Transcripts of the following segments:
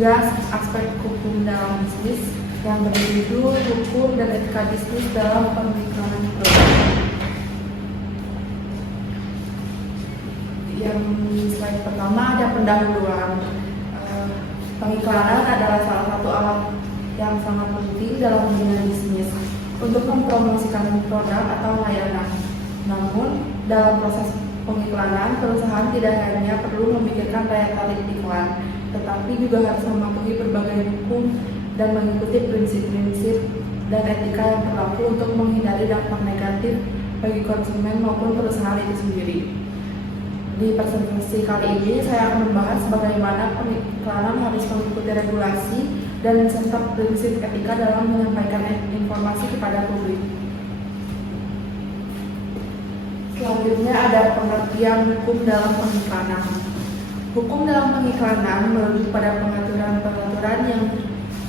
ketiga, aspek hukum dalam bisnis yang berjudul hukum dan etika bisnis dalam pengiklanan produk. Yang slide pertama ada pendahuluan. Pengiklanan adalah salah satu alat yang sangat penting dalam dunia bisnis untuk mempromosikan produk atau layanan. Namun, dalam proses pengiklanan, perusahaan tidak hanya perlu memikirkan daya tarik iklan, tetapi juga harus mematuhi berbagai hukum dan mengikuti prinsip-prinsip dan etika yang berlaku untuk menghindari dampak negatif bagi konsumen maupun perusahaan itu sendiri. Di presentasi kali ini saya akan membahas bagaimana pengiklanan harus mengikuti regulasi dan serta prinsip etika dalam menyampaikan informasi kepada publik. Selanjutnya ada pengertian hukum dalam pengiklanan. Hukum dalam pengiklanan merujuk pada pengaturan-pengaturan yang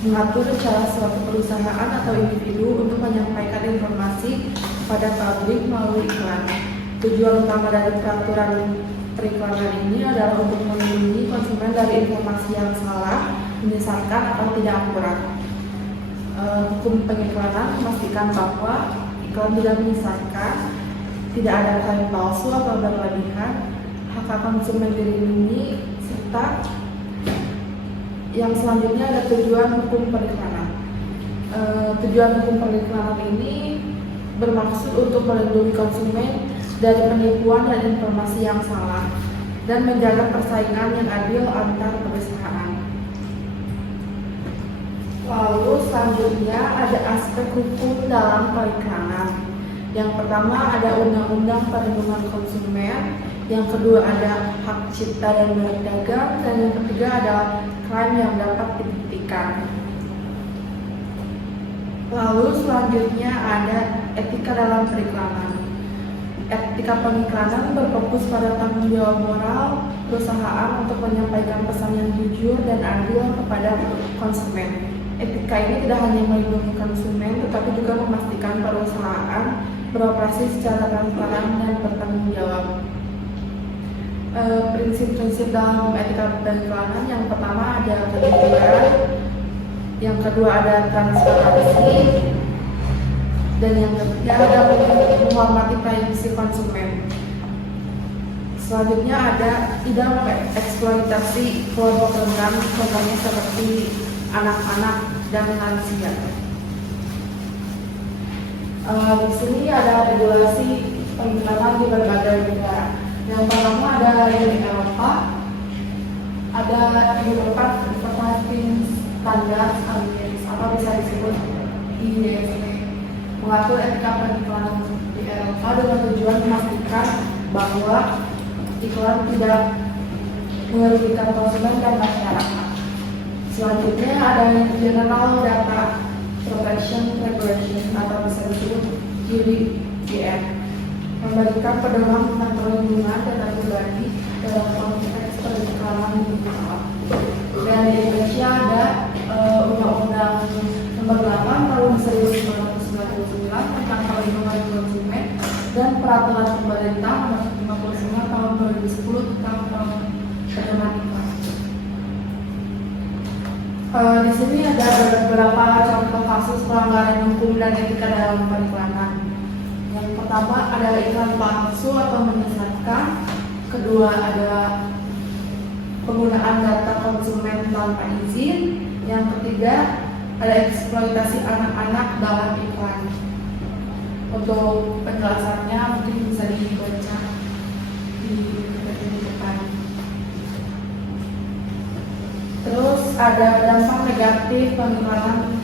mengatur cara suatu perusahaan atau individu untuk menyampaikan informasi kepada publik melalui iklan. Tujuan utama dari peraturan periklanan ini adalah untuk melindungi konsumen dari informasi yang salah, menyesatkan atau tidak akurat. Hukum pengiklanan memastikan bahwa iklan tidak menyesatkan, tidak ada klaim palsu atau berlebihan, hak konsumen dilindungi, serta yang selanjutnya ada tujuan hukum periklanan. Tujuan hukum periklanan ini bermaksud untuk melindungi konsumen dari penipuan dan informasi yang salah dan menjaga persaingan yang adil antar perusahaan. Lalu selanjutnya ada aspek hukum dalam periklanan. Yang pertama ada Undang-Undang Perlindungan Konsumen, yang kedua ada hak cipta dan merek dagang, dan yang ketiga adalah klaim yang dapat dibuktikan. Lalu selanjutnya ada etika dalam periklanan. Etika pengiklanan berfokus pada tanggung jawab moral perusahaan untuk menyampaikan pesan yang jujur dan adil kepada konsumen. Etika ini tidak hanya melindungi konsumen, tetapi juga memastikan perusahaan beroperasi secara transparan dan bertanggung jawab. Prinsip-prinsip dalam etika pengiklanan yang pertama ada kejujuran, yang kedua ada transparansi, dan yang ketiga ada menghormati privasi konsumen. Selanjutnya ada tidak mengeksploitasi kelompok rentan, contohnya seperti anak-anak dan lansia. Di sini ada regulasi pengiklanan di berbagai negara. Yang pertama ada Uni Eropa, ada European Advertising Standards atau bisa disebut IDSP, mengatur etika pengiklanan di Eropa dengan tujuan memastikan bahwa iklan tidak merugikan konsumen dan masyarakat. Selanjutnya ada General Data Protection Regulation atau bisa disebut GDPR, memberikan pedoman tentang perlindungan data pribadi dalam konteks periklanan digital. Dan di Indonesia ada Undang-Undang Nomor 8 Tahun 1999 tentang perlindungan konsumen dan Peraturan Pemerintah Nomor 59 Tahun 2010 tentang pedoman iklan. Di sini ada beberapa contoh kasus pelanggaran hukum dan etika dalam periklanan. Yang pertama ada iklan palsu atau menyesatkan. Kedua ada penggunaan data konsumen tanpa izin. Yang ketiga ada eksploitasi anak-anak dalam iklan. Untuk penjelasannya mungkin bisa dibaca di depan. Terus ada dampak negatif pengiklanan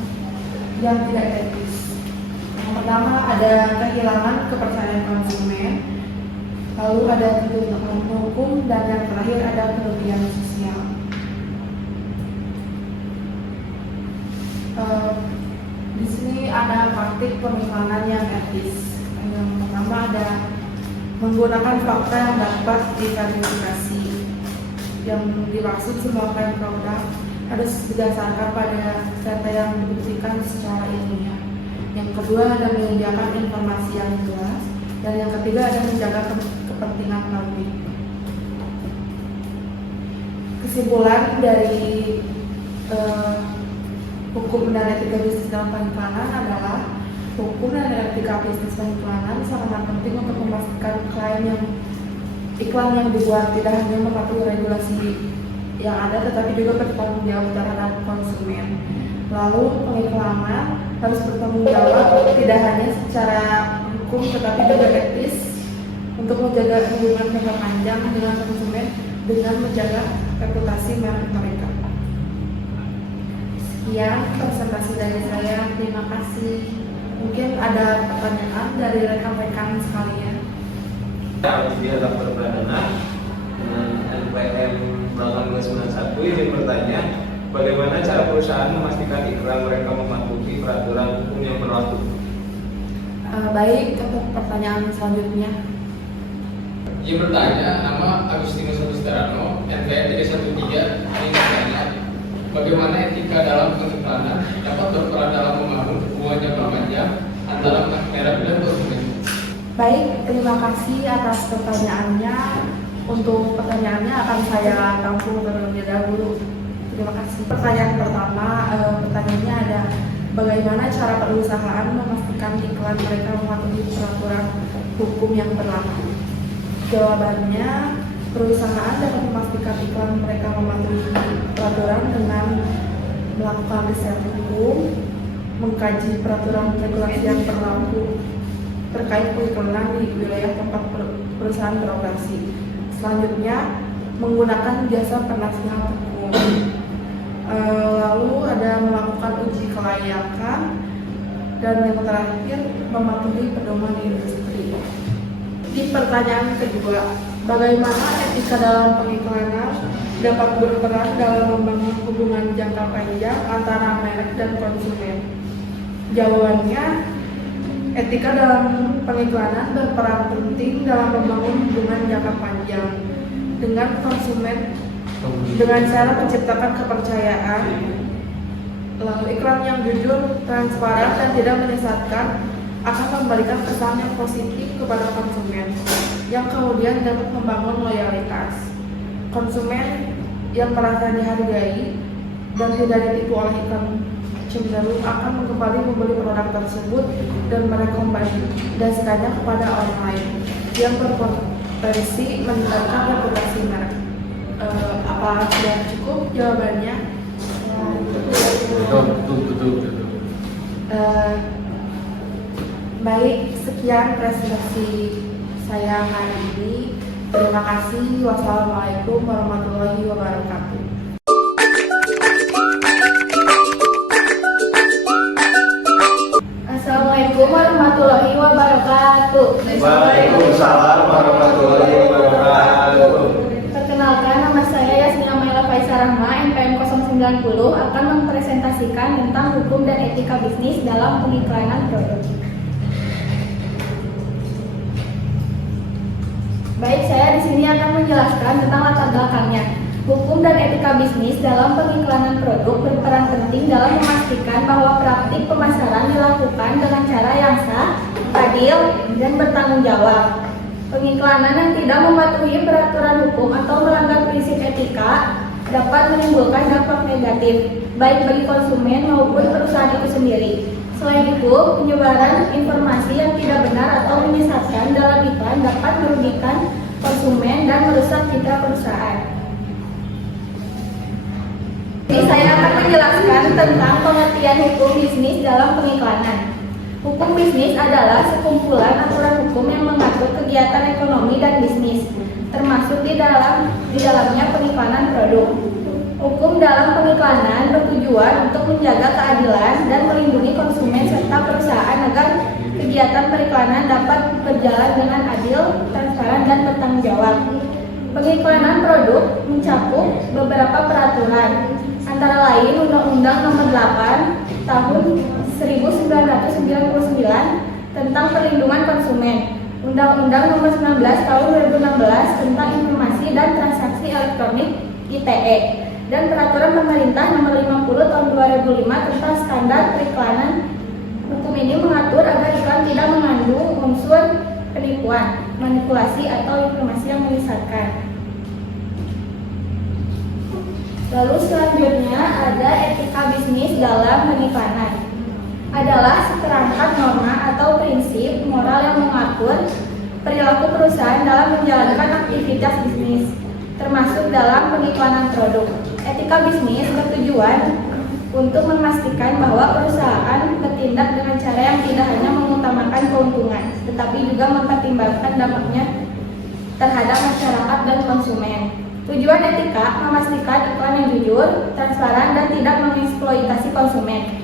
yang tidak etis. Yang pertama ada kehilangan kepercayaan konsumen, lalu ada ketimpangan hukum, dan yang terakhir ada kerugian sosial. Di sini ada praktik pengiklanan yang etis. Yang pertama ada menggunakan fakta yang dapat diverifikasi. Yang dimaksud semua klaim produk harus didasarkan pada data yang dibuktikan secara ilmiah. Yang kedua ada menyediakan informasi yang jelas, dan yang ketiga ada menjaga kepentingan publik. Kesimpulan dari Eh, Hukum dan etika bisnis dalam pengiklanan adalah hukum dan etika bisnis pengiklanan sangat penting untuk memastikan iklan yang dibuat tidak hanya mematuhi regulasi yang ada tetapi juga bertanggung jawab terhadap konsumen. Lalu pengiklanan harus bertanggung jawab tidak hanya secara hukum tetapi juga etis untuk menjaga hubungan jangka panjang dengan konsumen dengan menjaga reputasi merek mereka. Sekian presentasi dari saya, terima kasih. Mungkin ada pertanyaan dari rekan-rekan sekalian. Di atas perperdana dengan NPM 1891 ini bertanya, bagaimana cara perusahaan memastikan iklan mereka mematuhi peraturan hukum yang berlaku? Baik, untuk pertanyaan selanjutnya. Ia bertanya, nama Agustinus Agusterano, NPM 313, ini bertanya, bagaimana etika dalam pengiklanan dapat berperan dalam membangun hubungan jangka panjang antara merek dan konsumen? Baik, terima kasih atas pertanyaannya. Untuk pertanyaannya akan saya tampung terlebih dahulu. Terima kasih. Pertanyaan pertama, pertanyaannya ada bagaimana cara perusahaan memastikan iklan mereka mematuhi peraturan hukum yang berlaku? Jawabannya, perusahaan dapat memastikan iklan mereka mematuhi peraturan dengan melakukan riset hukum, mengkaji peraturan regulasi yang berlaku terkait periklanan di wilayah tempat perusahaan beroperasi. Selanjutnya, menggunakan jasa penasihat hukum. Lalu ada melakukan uji kelayakan, dan yang terakhir mematuhi pedoman industri. Di pertanyaan kedua, bagaimana etika dalam pengiklanan dapat berperan dalam membangun hubungan jangka panjang antara merek dan konsumen? Jawabannya, etika dalam pengiklanan berperan penting dalam membangun hubungan jangka panjang dengan konsumen dengan cara menciptakan kepercayaan. Lalu iklan yang jujur, transparan, dan tidak menyesatkan akan memberikan kesan yang positif kepada konsumen, yang kemudian dapat membangun loyalitas. Konsumen yang merasa dihargai dan tidak ditipu oleh iklan cenderung akan kembali membeli produk tersebut dan merekomendasikannya kepada orang lain yang berpotensi meningkatkan reputasi merek. Apa sudah cukup jawabannya? Betul. Baik, sekian presentasi saya hari ini. Terima kasih. Wassalamualaikum warahmatullahi wabarakatuh. Assalamualaikum warahmatullahi wabarakatuh. Waalaikumsalam warahmatullahi wabarakatuh. Perkenalkan, nama saya Yasmina Maila Faisal Rahma, NPM 090, akan mempresentasikan tentang hukum dan etika bisnis dalam pengiklanan produk. Baik, saya di sini akan menjelaskan tentang latar belakangnya. Hukum dan etika bisnis dalam pengiklanan produk berperan penting dalam memastikan bahwa praktik pemasaran dilakukan dengan cara yang sah, adil, dan bertanggung jawab. Pengiklanan yang tidak mematuhi peraturan hukum atau melanggar prinsip etika dapat menimbulkan dampak negatif, baik bagi konsumen maupun perusahaan itu sendiri. Selain itu, penyebaran informasi yang tidak benar atau menyesatkan dalam iklan dapat merugikan konsumen dan merusak citra perusahaan. Jadi saya akan menjelaskan tentang pengertian hukum bisnis dalam pengiklanan. Hukum bisnis adalah sekumpulan aturan hukum yang mengatur kegiatan ekonomi dan bisnis, termasuk di dalamnya pengiklanan produk. Hukum dalam pengiklanan bertujuan untuk menjaga keadilan dan melindungi konsumen serta perusahaan agar kegiatan periklanan dapat berjalan dengan adil, transparan, dan bertanggung jawab. Pengiklanan produk mencakup beberapa peraturan, antara lain Undang-Undang Nomor 8 Tahun 1999 tentang Perlindungan Konsumen, Undang-Undang Nomor 19 Tahun 2016 tentang Informasi dan Transaksi Elektronik (ITE), dan Peraturan Pemerintah Nomor 50 Tahun 2005 tentang Standar Periklanan. Hukum ini mengatur agar iklan tidak mengandung unsur penipuan, manipulasi, atau informasi yang menyesatkan. Lalu selanjutnya ada etika bisnis dalam pengiklanan. Adalah seperangkat norma atau prinsip moral yang mengatur perilaku perusahaan dalam menjalankan aktivitas bisnis, termasuk dalam pengiklanan produk. Etika bisnis bertujuan untuk memastikan bahwa perusahaan bertindak dengan cara yang tidak hanya mengutamakan keuntungan, tetapi juga mempertimbangkan dampaknya terhadap masyarakat dan konsumen. Tujuan etika memastikan iklan yang jujur, transparan, dan tidak mengeksploitasi konsumen.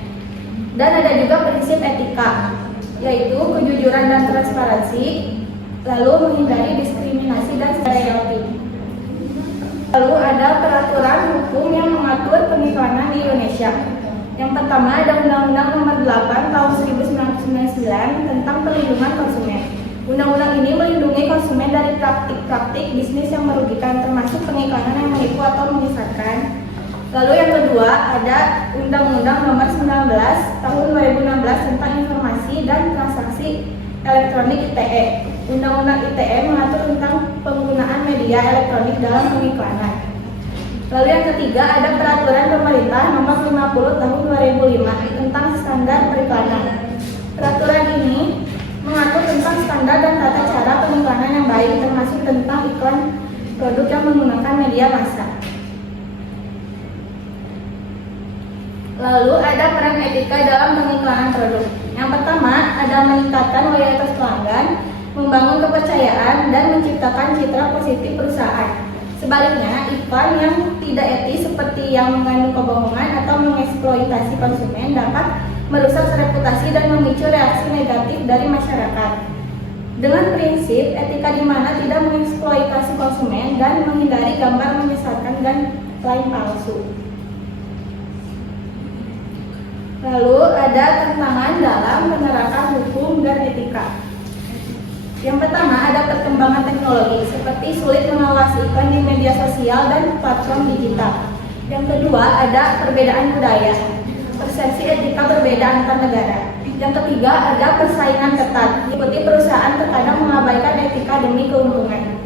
Dan ada juga prinsip etika, yaitu kejujuran dan transparansi, lalu menghindari diskriminasi dan stereotip. Lalu ada peraturan hukum yang mengatur pengiklanan di Indonesia. Yang pertama ada Undang-Undang Nomor 8 Tahun 1999 tentang Perlindungan Konsumen. Undang-undang ini melindungi konsumen dari praktik-praktik bisnis yang merugikan, termasuk pengiklanan yang menipu atau menyesatkan. Lalu yang kedua ada Undang-Undang Nomor 19 Tahun 2016 tentang Informasi dan Transaksi Elektronik ITE. Undang-Undang ITE mengatur tentang penggunaan media elektronik dalam pengiklanan. Lalu yang ketiga ada Peraturan Pemerintah Nomor 50 Tahun 2005 tentang Standar Periklanan. Peraturan ini mengatur tentang standar dan tata cara pengiklanan yang baik, termasuk tentang iklan produk yang menggunakan media massa. Lalu ada peran etika dalam pengiklanan produk. Yang pertama ada meningkatkan loyalitas pelanggan, membangun kepercayaan, dan menciptakan citra positif perusahaan. Sebaliknya, iklan yang tidak etis seperti yang mengandung kebohongan atau mengeksploitasi konsumen dapat merusak reputasi dan memicu reaksi negatif dari masyarakat. Dengan prinsip etika di mana tidak mengeksploitasi konsumen dan menghindari gambar menyesatkan dan klaim palsu. Lalu ada tantangan dalam menerapkan hukum dan etika. Yang pertama ada perkembangan teknologi seperti sulit mengawasi iklan di media sosial dan platform digital. Yang kedua ada perbedaan budaya, persepsi etika berbeda antar negara. Yang ketiga ada persaingan ketat, seperti perusahaan terkadang mengabaikan etika demi keuntungan.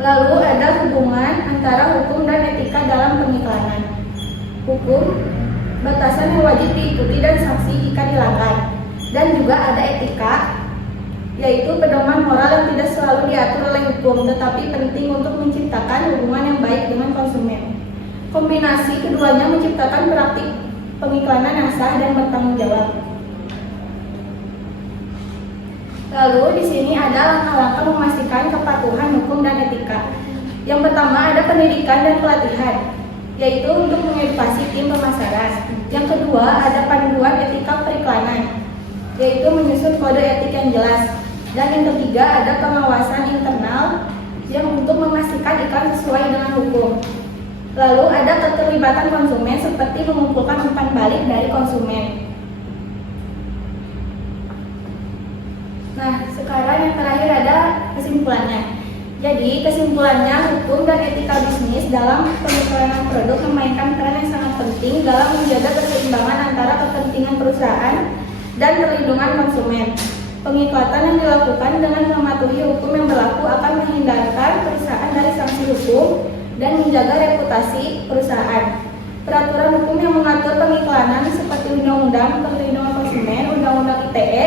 Lalu ada hubungan antara hukum dan etika dalam pengiklanan. Hukum, batasan yang wajib diikuti dan sanksi jika dilanggar. Dan juga ada etika, yaitu pedoman moral yang tidak selalu diatur oleh hukum, tetapi penting untuk menciptakan hubungan yang baik dengan konsumen. Kombinasi keduanya menciptakan praktik pengiklanan yang sah dan bertanggung jawab. Lalu di sini ada langkah-langkah memastikan kepatuhan hukum dan etika. Yang pertama ada pendidikan dan pelatihan, yaitu untuk mengedukasi tim pemasaran. Yang kedua ada panduan etika periklanan, yaitu menyusun kode etik yang jelas. Dan yang ketiga ada pengawasan internal yang untuk memastikan iklan sesuai dengan hukum. Lalu ada keterlibatan konsumen seperti mengumpulkan umpan balik dari konsumen. Nah, sekarang yang terakhir ada kesimpulannya. Jadi kesimpulannya, hukum dan etika bisnis dalam pengiklanan produk memainkan peran yang sangat penting dalam menjaga keseimbangan antara kepentingan perusahaan dan perlindungan konsumen. Pengiklatan yang dilakukan dengan mematuhi hukum yang berlaku akan menghindarkan perusahaan dari sanksi hukum dan menjaga reputasi perusahaan. Peraturan hukum yang mengatur pengiklanan seperti Undang-Undang Perlindungan Konsumen, Undang-Undang ITE,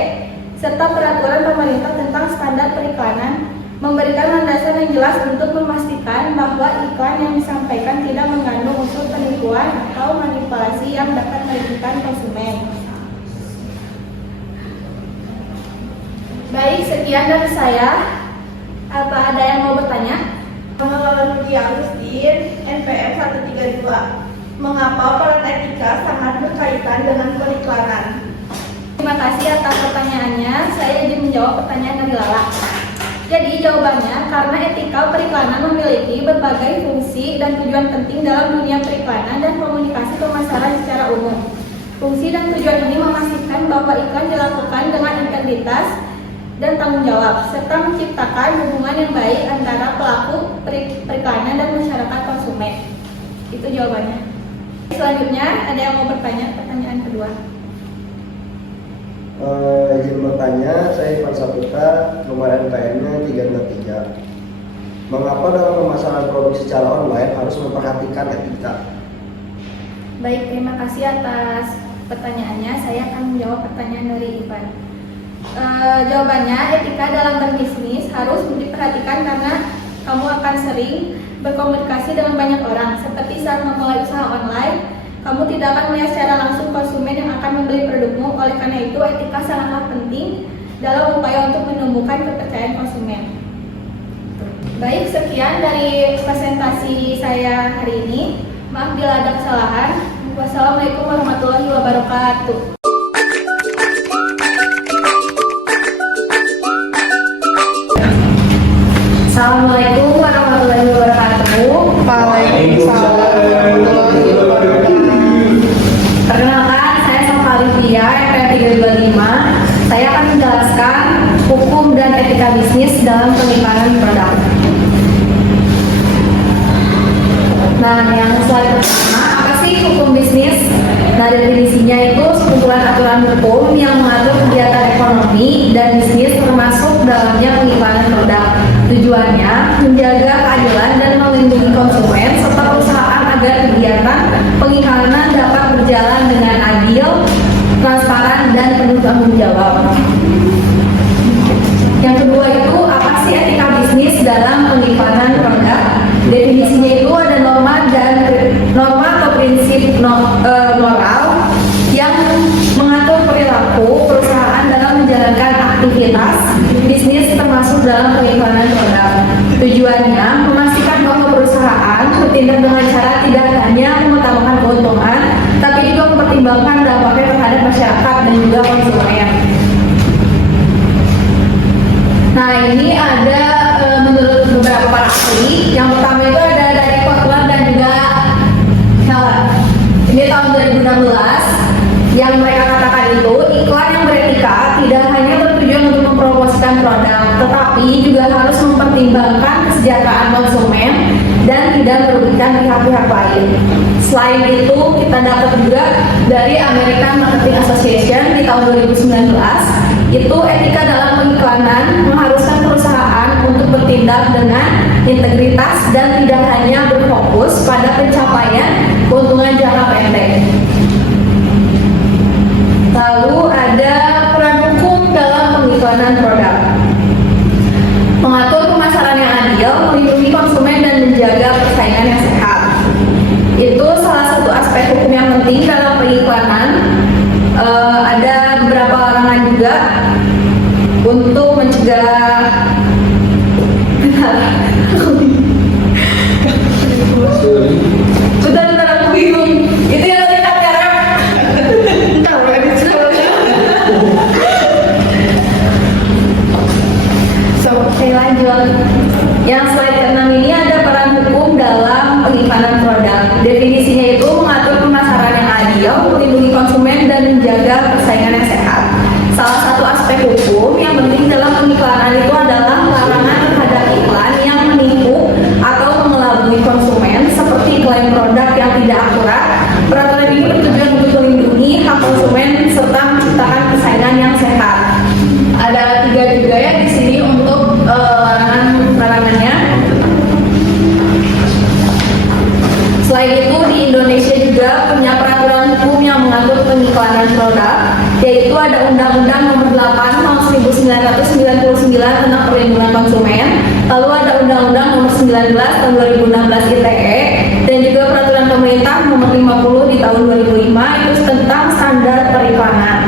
serta peraturan pemerintah tentang standar periklanan memberikan landasan yang jelas untuk memastikan bahwa iklan yang disampaikan tidak mengandung unsur penipuan atau manipulasi yang dapat merugikan konsumen. Baik, sekian dari saya. Apa ada yang mau bertanya? Pengelola Nugi Agustin, NPM 132. Mengapa peran etika sangat berkaitan dengan periklanan? Terima kasih atas pertanyaannya. Saya izin menjawab pertanyaan dari Lala. Jadi jawabannya karena etika periklanan memiliki berbagai fungsi dan tujuan penting dalam dunia periklanan dan komunikasi pemasaran secara umum. Fungsi dan tujuan ini memastikan bahwa iklan dilakukan dengan integritas dan tanggung jawab, serta menciptakan hubungan yang baik antara pelaku periklanan dan masyarakat konsumen. Itu jawabannya. Selanjutnya ada yang mau bertanya pertanyaan kedua? Izin bertanya, saya Ivan Saputra, nomor NPM-nya 363. Mengapa dalam pemasaran produk secara online harus memperhatikan etika? Baik, terima kasih atas pertanyaannya. Saya akan menjawab pertanyaan dari Ivan. Jawabannya, etika dalam berbisnis harus diperhatikan karena kamu akan sering berkomunikasi dengan banyak orang. Seperti saat memulai usaha online, kamu tidak akan melihat secara langsung konsumen yang akan membeli produkmu. Oleh karena itu, etika sangatlah penting dalam upaya untuk menumbuhkan kepercayaan konsumen. Baik, sekian dari presentasi saya hari ini. Maaf bila ada kesalahan. Wassalamualaikum warahmatullahi wabarakatuh. Assalamualaikum warahmatullahi wabarakatuh. Perkenalkan, saya Sofa Olivia, FPM 325. Saya akan menjelaskan hukum dan etika bisnis dalam pengiklanan produk. Nah, yang slide pertama, apa sih hukum bisnis? Nah, definisinya itu sekumpulan aturan hukum yang mengatur kegiatan ekonomi dan bisnis termasuk dalamnya pengiklanan produk. Tujuannya menjaga keadilan dan melindungi konsumen serta perusahaan agar kegiatan pengiklanan dapat berjalan dengan adil, transparan, dan penuh tanggung jawab. Yang kedua itu apa sih etika bisnis dalam pengiklanan produk? Definisinya itu ada norma atau prinsip moral yang mengatur perilaku perusahaan dalam menjalankan aktivitas bisnis termasuk dalam pengiklanan produk. Tujuannya memastikan bahwa perusahaan bertindak dengan cara tidak hanya mengutamakan keuntungan, tapi juga mempertimbangkan dampaknya terhadap masyarakat dan juga konsumen. Nah, ini ada menurut beberapa para ahli. Yang pertama itu ada dari Kotler dan juga Heller. Ini tahun 2016 yang mereka katakan itu iklan yang beretika tidak hanya bertujuan untuk mempromosikan produk, tetapi juga harus mempertimbangkan kesejahteraan konsumen dan tidak merugikan pihak-pihak lain. Selain itu, kita dapat juga dari American Marketing Association di tahun 2019 itu etika dalam pengiklanan mengharuskan perusahaan untuk bertindak dengan integritas dan tidak hanya berfokus pada pencapaian keuntungan jangka pendek. Lalu ada peran hukum dalam pengiklanan produk. Mengatur pemasaran yang adil, melindungi konsumen dan menjaga persaingan yang sehat. Itu salah satu aspek hukum yang penting dalam pengiklanan. Ada beberapa larangan juga untuk mencegah bentar aku bingung. Itu yang tadi kamera. Oke, lanjut. Yang slide ke-6 ini ada peran hukum dalam pengiklanan produk. Definisinya itu mengatur pemasaran yang adil, melindungi konsumen dan menjaga persaingan yang sehat. Salah satu aspek hukum yang penting dalam pengiklanan itu adalah larangan terhadap iklan yang menipu atau mengelabui konsumen seperti iklan produk yang tidak akurat. Peraturan ini bertujuan untuk melindungi hak konsumen serta menciptakan persaingan yang sehat. Ada 3 juga ya di sini untuk larangannya. Selain itu di Indonesia juga punya peraturan hukum yang mengatur pengiklanan produk, yaitu ada Undang-Undang Nomor 8 Tahun 1999 tentang Perlindungan Konsumen, lalu ada Undang-Undang Nomor 19 Tahun 2016 ITE, dan juga Peraturan Pemerintah Nomor 50 di tahun 2005 itu tentang standar periklanan.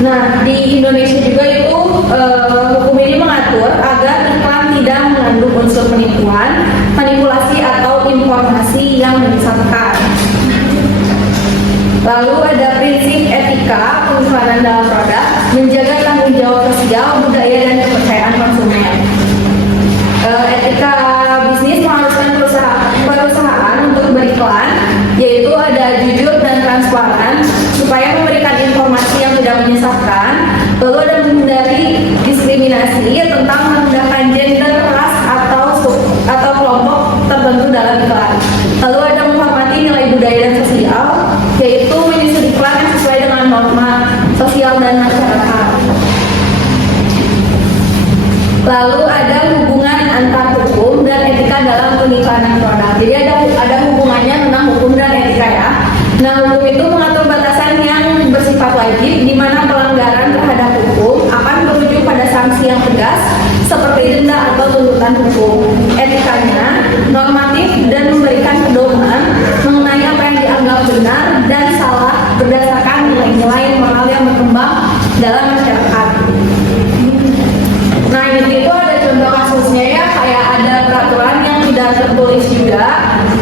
Nah, di Indonesia juga itu hukum ini mengatur agar iklan tidak mengandung unsur penipuan, manipulasi atau informasi yang menyesatkan. Lalu ada prinsip etika pengiklanan dalam produk, menjaga tanggung jawab sosial, budaya dan kepercayaan konsumen. Etika bisnis mengharuskan perusahaan untuk beriklan, yaitu ada jujur dan transparan supaya memberikan informasi yang tidak menyesatkan. Lalu ada menghindari diskriminasi tentang merendahkan gender, ras atau kelompok tertentu dalam iklan. Lalu ada menghormati nilai budaya dan sosial, yaitu menyusun iklan yang sesuai dengan norma sosial dan masyarakat. Lalu ada hubungan antar hukum dalam pengiklanan produk. Jadi ada hubungannya tentang hukum dan etika ya. Nah, hukum itu mengatur batasan yang bersifat wajib di mana pelanggaran terhadap hukum akan berujung pada sanksi yang tegas seperti denda atau tuntutan hukum. Etikanya normatif dan memberikan pedoman mengenai apa yang dianggap benar dan salah berdasarkan nilai-nilai moral yang berkembang dalam masyarakat. Nah, itu ada contoh kasusnya ya, kayak ada peraturan yang tidak tertulis juga.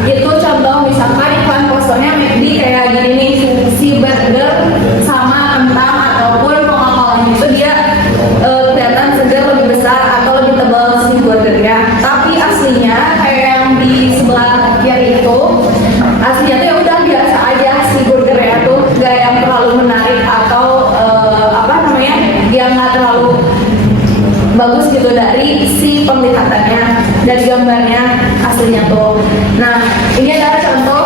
Itu contoh misalkan iklan posternya McD kayak gini nih, si burger sama kentang ataupun pengapalan itu dia kelihatan segar lebih besar atau lebih tebal si burgernya. Tapi aslinya kayak yang di sebelah kiri itu, aslinya tuh ya udah biasa aja si burgernya tuh, gak yang terlalu menarik atau yang nggak terlalu bagus gitu dari si penglihatannya, dari gambarnya aslinya tuh. Nah, ini adalah contoh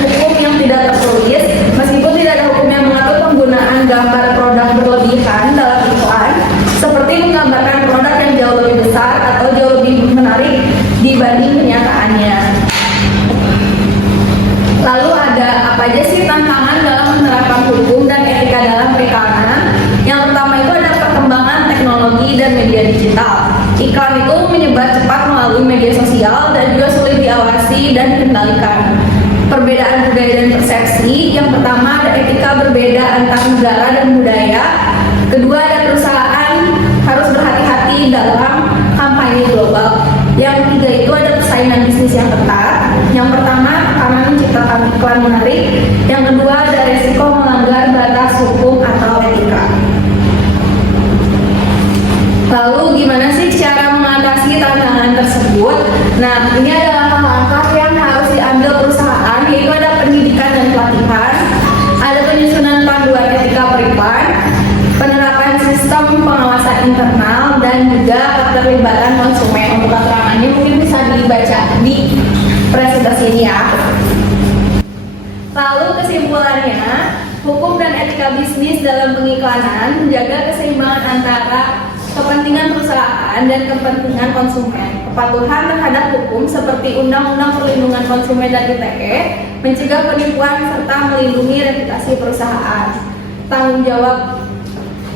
hukum yang tidak tertulis, meskipun tidak ada hukum yang mengatur penggunaan gambar produk berlebihan dalam iklan, seperti menggambarkan produk yang jauh lebih besar atau jauh lebih menarik dibanding kenyataannya. Lalu ada apa aja sih tantangan dalam menerapkan hukum dan etika dalam periklanan? Yang pertama itu ada perkembangan teknologi dan media digital. Iklan itu menyebar cepat melalui media sosial dan juga sulit diawasi dan dikendalikan. Perbedaan budaya dan persepsi. Yang pertama ada etika berbeda antar negara dan budaya. Kedua ada perusahaan harus berhati-hati dalam kampanye global. Yang ketiga itu ada persaingan bisnis yang ketat. Yang pertama karena menciptakan iklan menarik. Yang kedua ada resiko melanggar batas hukum atau etika. Lalu gimana sih cara mengatasi tantangan tersebut? Nah, ini adalah langkah yang harus diambil perusahaan, yaitu ada pendidikan dan pelatihan, ada penyusunan panduan etika periklan, penerapan sistem pengawasan internal, dan juga keterlibatan konsumen. Untuk keterangannya mungkin bisa dibaca di presentasi ini ya. Lalu kesimpulannya, hukum dan etika bisnis dalam pengiklanan menjaga keseimbangan antara kepentingan perusahaan dan kepentingan konsumen. Kepatuhan terhadap hukum seperti Undang-Undang Perlindungan Konsumen dan ITE mencegah penipuan serta melindungi reputasi perusahaan. Tanggung jawab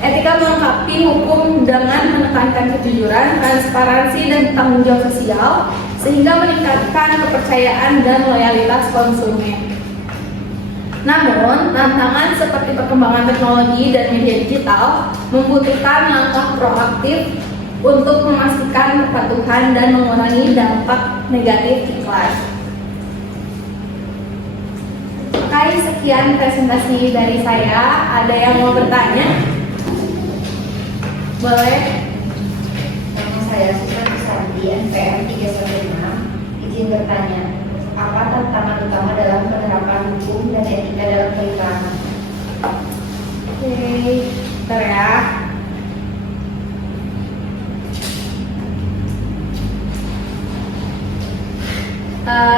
etika melengkapi hukum dengan menekankan kejujuran, transparansi, dan tanggung jawab sosial sehingga meningkatkan kepercayaan dan loyalitas konsumen. Namun, tantangan seperti perkembangan teknologi dan media digital membutuhkan langkah proaktif untuk memastikan kepatuhan dan mengurangi dampak negatif iklan. Oke, sekian presentasi dari saya. Ada yang mau bertanya? Boleh? Nama saya Susan Susanti, NPM 316. Izin bertanya, apa tantangan utama dalam penerapan hukum dan etika dalam periklanan? Oke, bentar ya.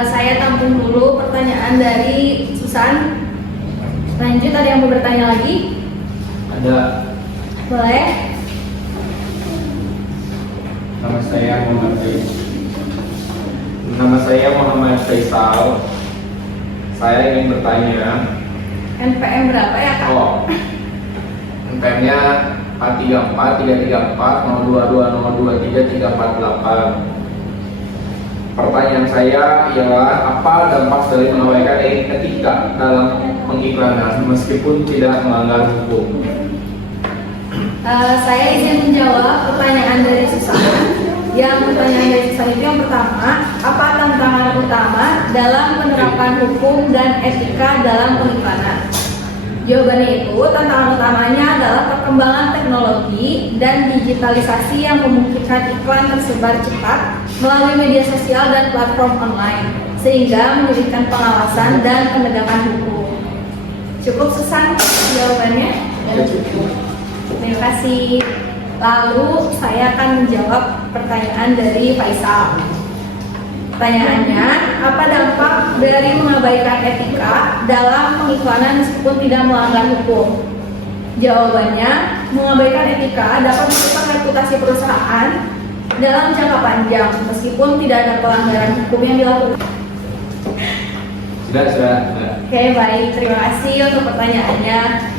Saya tampung dulu pertanyaan dari Susan. Lanjut, ada yang mau bertanya lagi? Ada. Boleh? Nama saya Muhammad Faisal. Saya ingin bertanya. NPM berapa ya Kak? Oh, NPM-nya 434 334 022 023 348. Pertanyaan saya ialah apa dampak dari mengabaikan etika dalam pengiklanan meskipun tidak melanggar hukum? Saya izin menjawab pertanyaan dari Susan. Yang pertanyaan dari Susan itu yang pertama, apa tantangan utama dalam penerapan hukum dan etika dalam pengiklanan? Jawabannya itu, tantangan utamanya adalah perkembangan teknologi dan digitalisasi yang memungkinkan iklan tersebar cepat melalui media sosial dan platform online, sehingga menyulitkan pengawasan dan penegakan hukum. Cukup Susan jawabannya? Ya, cukup. Terima kasih. Lalu saya akan menjawab pertanyaan dari Faisal. Pertanyaannya, apa dampak dari mengabaikan etika dalam pengiklanan meskipun tidak melanggar hukum? Jawabannya, mengabaikan etika dapat merusak reputasi perusahaan dalam jangka panjang meskipun tidak ada pelanggaran hukum yang dilakukan. Sudah. Oke, baik. Terima kasih untuk pertanyaannya.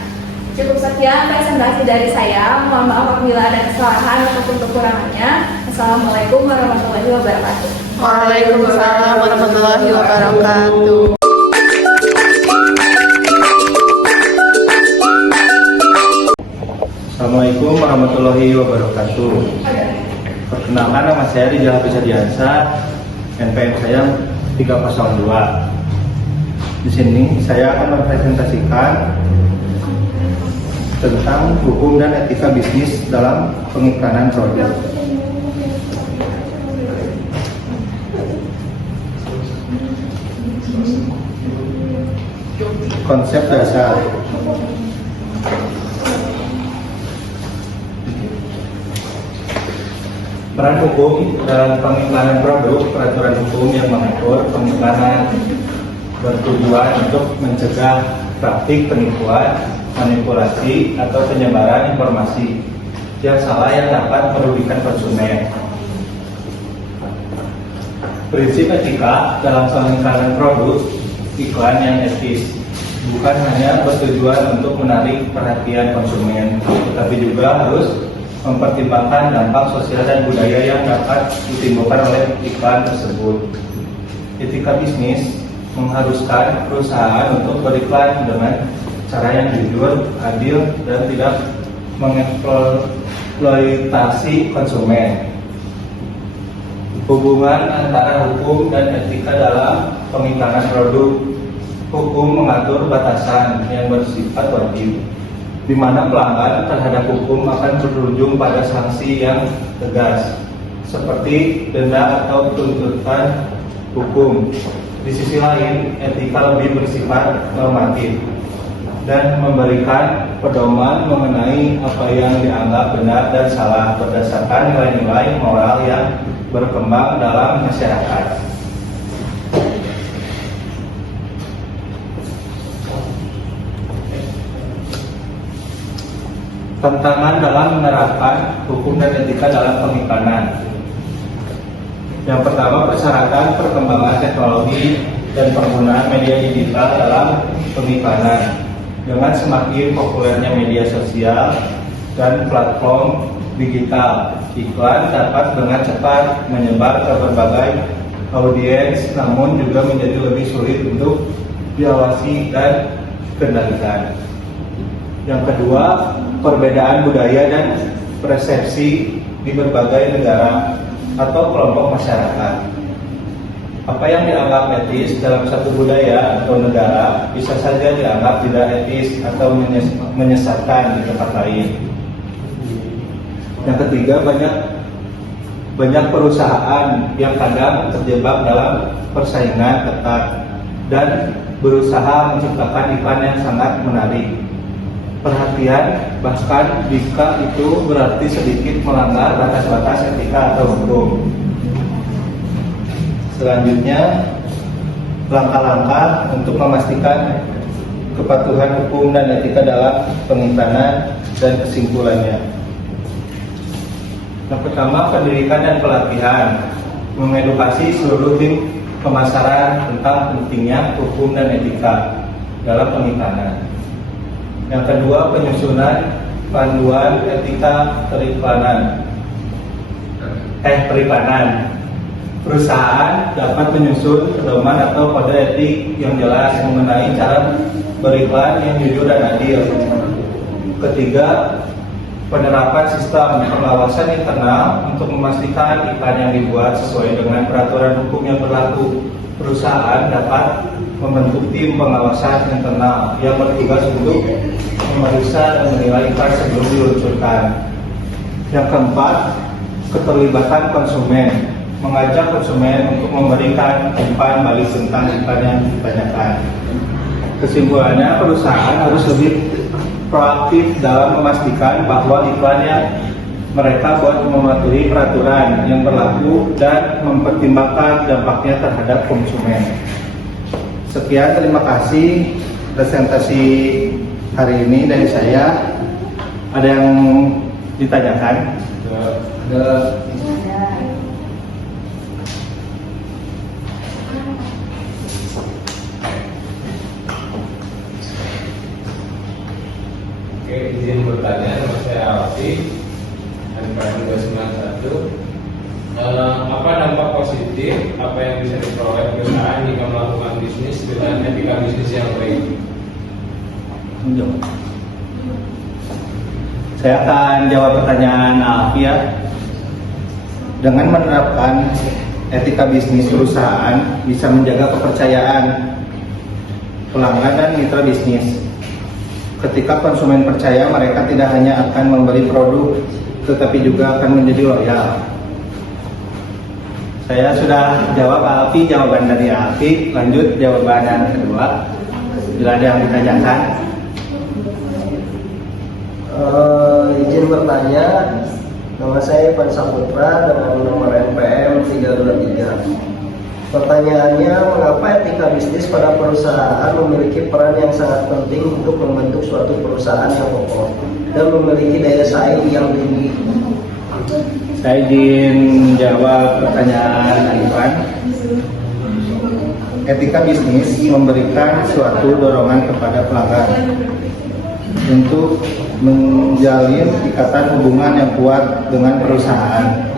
Cukup sekian presentasi dari saya. Mohon maaf apabila ada kesalahan ataupun kekurangannya. Assalamualaikum warahmatullahi wabarakatuh. Waalaikumsalam warahmatullahi wabarakatuh. Assalamualaikum warahmatullahi wabarakatuh. Perkenalkan, nama saya Rijal Pisadiansa, NPM saya 302. Di sini saya akan mempresentasikan tentang hukum dan etika bisnis dalam pengiklanan produk. Konsep dasar. Peran hukum dalam pengiklanan produk, peraturan hukum yang mengatur pengiklanan bertujuan untuk mencegah praktik penipuan, manipulasi, atau penyebaran informasi yang salah yang dapat merugikan konsumen. Prinsip etika dalam pengiklanan produk iklan yang etis bukan hanya bertujuan untuk menarik perhatian konsumen, tetapi juga harus mempertimbangkan dampak sosial dan budaya yang dapat ditimbulkan oleh iklan tersebut. Etika bisnis mengharuskan perusahaan untuk beriklan dengan cara yang jujur, adil, dan tidak mengeksploitasi konsumen. Hubungan antara hukum dan etika dalam pengiklanan produk. Hukum mengatur batasan yang bersifat wajib, di mana pelanggar terhadap hukum akan berujung pada sanksi yang tegas, seperti denda atau tuntutan hukum. Di sisi lain, etika lebih bersifat normatif dan memberikan pedoman mengenai apa yang dianggap benar dan salah berdasarkan nilai-nilai moral yang berkembang dalam masyarakat. Tantangan dalam menerapkan hukum dan etika dalam pengiklanan. Yang pertama, persyaratan perkembangan teknologi dan penggunaan media digital dalam pengiklanan. Dengan semakin populernya media sosial dan platform digital, iklan dapat dengan cepat menyebar ke berbagai audiens, namun juga menjadi lebih sulit untuk diawasi dan kendalikan. Yang kedua, perbedaan budaya dan persepsi di berbagai negara atau kelompok masyarakat. Apa yang dianggap etis dalam satu budaya atau negara bisa saja dianggap tidak etis atau menyesatkan di tempat lain. Yang ketiga, banyak perusahaan yang kadang terjebak dalam persaingan ketat dan berusaha menciptakan iklan yang sangat menarik perhatian, bahkan jika itu berarti sedikit melanggar batas-batas etika atau hukum. Selanjutnya, langkah-langkah untuk memastikan kepatuhan hukum dan etika dalam pengiklanan dan kesimpulannya. Yang pertama, pendidikan dan pelatihan, mengedukasi seluruh tim pemasaran tentang pentingnya hukum dan etika dalam pengiklanan. Yang kedua, penyusunan panduan etika periklanan. Perusahaan dapat menyusun pedoman atau kode etik yang jelas mengenai cara beriklan yang jujur dan adil. Ketiga, penerapan sistem pengawasan internal untuk memastikan iklan yang dibuat sesuai dengan peraturan hukum yang berlaku. Perusahaan dapat membentuk tim pengawasan internal yang bertugas untuk memeriksa dan menilai iklan sebelum diluncurkan. Yang keempat, keterlibatan konsumen, mengajak konsumen untuk memberikan umpan balik tentang iklan yang ditanyakan. Kesimpulannya, perusahaan harus lebih proaktif dalam memastikan bahwa iklan yang mereka buat mematuhi peraturan yang berlaku dan mempertimbangkan dampaknya terhadap konsumen. Sekian, terima kasih presentasi hari ini dari saya. Ada yang ditanyakan? Ada. Oke, izin bertanya, nama saya Alfi, NPM 291. Apa dampak positif apa yang bisa diperoleh perusahaan jika melakukan bisnis dengan etika bisnis yang baik? Saya akan jawab pertanyaan Alfi ya. Dengan menerapkan etika bisnis perusahaan bisa menjaga kepercayaan pelanggan dan mitra bisnis. Ketika konsumen percaya, mereka tidak hanya akan membeli produk, tetapi juga akan menjadi loyal. Saya sudah jawab Alfi, jawaban dari Alfi. Lanjut jawaban yang kedua. Bila ada yang ditanyakan. Izin bertanya, nama saya Ivan Saputra dengan nomor NPM 323. Pertanyaannya, mengapa etika bisnis pada perusahaan memiliki peran yang sangat penting untuk membentuk suatu perusahaan yang kokoh dan memiliki daya saing yang tinggi? Saya izin jawab pertanyaan Ivan. Etika bisnis memberikan suatu dorongan kepada pelanggan untuk menjalin ikatan hubungan yang kuat dengan perusahaan.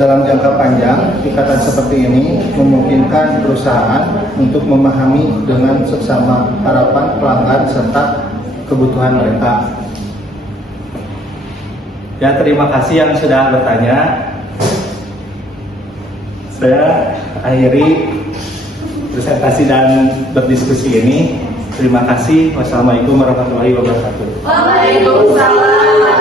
Dalam jangka panjang, ikatan seperti ini memungkinkan perusahaan untuk memahami dengan seksama harapan pelanggan serta kebutuhan mereka. Ya, terima kasih yang sudah bertanya. Saya akhiri presentasi dan berdiskusi ini. Terima kasih. Wassalamualaikum warahmatullahi wabarakatuh. Waalaikumsalam.